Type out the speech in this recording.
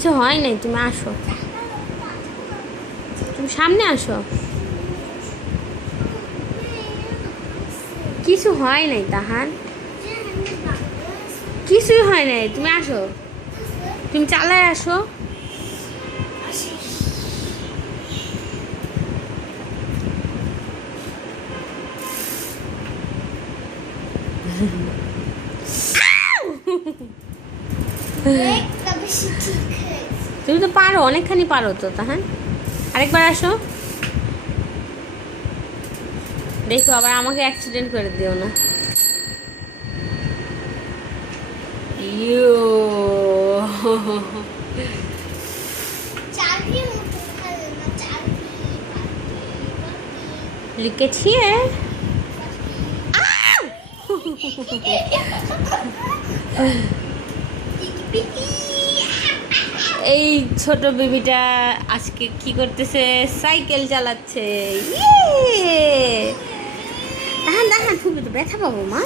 কিছু হয় নাই, তুমি আসো, তুমি সামনে আসো। কিছু হয় নাই তাহান, কিছুই হয় নাই, তুমি আসো, তুমি চালায় আসো। তুমি তো পারো, অনেকখানি পারো তো তাহান। আরেকবার আসো, দেখো আবার আমাকে অ্যাক্সিডেন্ট করে দিও না। ইয়ো লিখেছি। এই ছোট বেবিটা আজকে কি করতেছে, সাইকেল চালাচ্ছে। দাহান দাহান, খুবই তো ব্যথা পাবো মা।